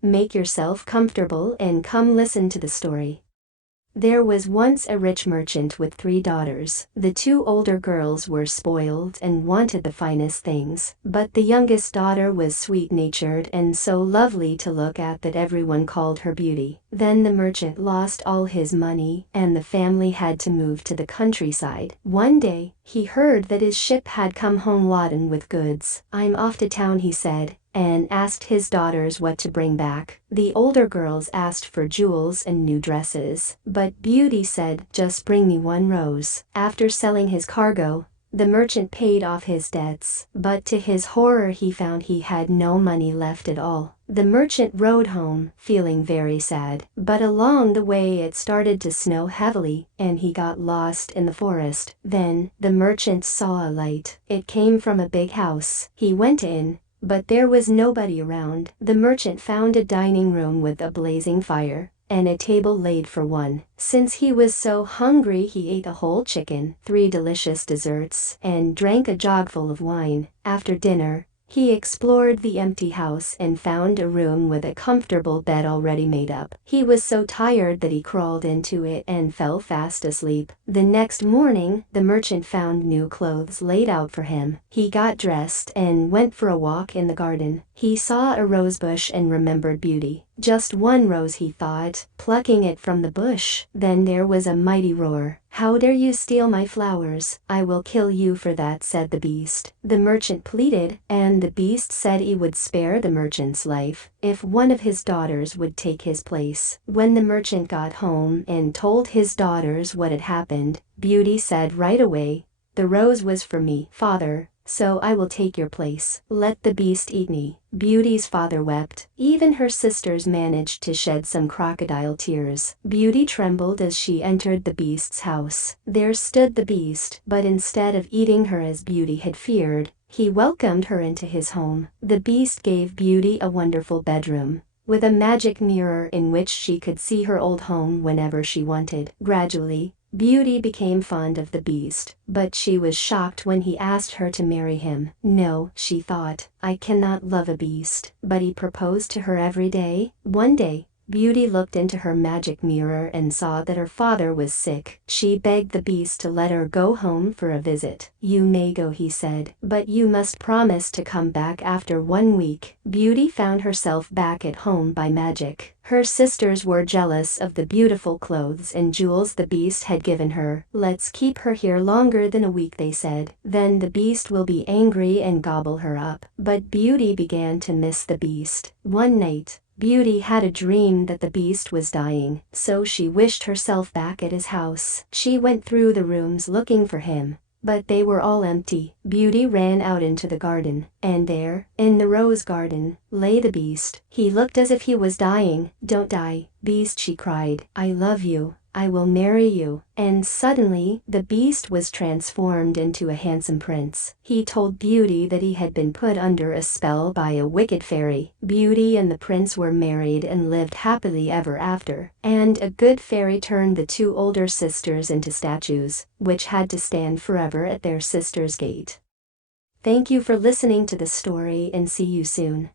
Make yourself comfortable and come listen to the story. There was once a rich merchant with 3 daughters. The 2 older girls were spoiled and wanted the finest things, but the youngest daughter was sweet-natured and so lovely to look at that everyone called her Beauty. Then the merchant lost all his money and the family had to move to the countryside. One day, he heard that his ship had come home laden with goods. "I'm off to town," he said, and asked his daughters what to bring back. The older girls asked for jewels and new dresses, but Beauty said, "Just bring me 1 rose." After selling his cargo, the merchant paid off his debts, but to his horror he found he had no money left at all. The merchant rode home, feeling very sad, but along the way it started to snow heavily, and he got lost in the forest. Then, the merchant saw a light. It came from a big house. He went in, but there was nobody around. The merchant found a dining room with a blazing fire, and a table laid for one. Since he was so hungry he ate a whole chicken, 3 delicious desserts, and drank a jogful of wine. After dinner, he explored the empty house and found a room with a comfortable bed already made up. He was so tired that he crawled into it and fell fast asleep. The next morning, the merchant found new clothes laid out for him. He got dressed and went for a walk in the garden. He saw a rose bush and remembered Beauty. "Just 1 rose," he thought, plucking it from the bush. Then there was a mighty roar. "How dare you steal my flowers? I will kill you for that," said the beast. The merchant pleaded, and the beast said he would spare the merchant's life if one of his daughters would take his place. When the merchant got home and told his daughters what had happened, Beauty said right away, "The rose was for me, father, so I will take your place. Let the beast eat me." Beauty's father wept. Even her sisters managed to shed some crocodile tears. Beauty trembled as she entered the beast's house. There stood the beast, but instead of eating her as Beauty had feared, he welcomed her into his home. The beast gave Beauty a wonderful bedroom, with a magic mirror in which she could see her old home whenever she wanted. Gradually, Beauty became fond of the beast, but she was shocked when he asked her to marry him. "No," she thought, "I cannot love a beast." But he proposed to her every day. One day, Beauty looked into her magic mirror and saw that her father was sick. She begged the beast to let her go home for a visit. "You may go," he said, "but you must promise to come back after 1 week." Beauty found herself back at home by magic. Her sisters were jealous of the beautiful clothes and jewels the beast had given her. "Let's keep her here longer than a week," they said. "Then the beast will be angry and gobble her up." But Beauty began to miss the beast. One night, Beauty had a dream that the beast was dying, so she wished herself back at his house. She went through the rooms looking for him, but they were all empty. Beauty ran out into the garden, and there, in the rose garden, lay the beast. He looked as if he was dying. "Don't die, beast," she cried. "I love you. I will marry you." And suddenly, the beast was transformed into a handsome prince. He told Beauty that he had been put under a spell by a wicked fairy. Beauty and the prince were married and lived happily ever after. And a good fairy turned the 2 older sisters into statues, which had to stand forever at their sister's gate. Thank you for listening to the story and see you soon.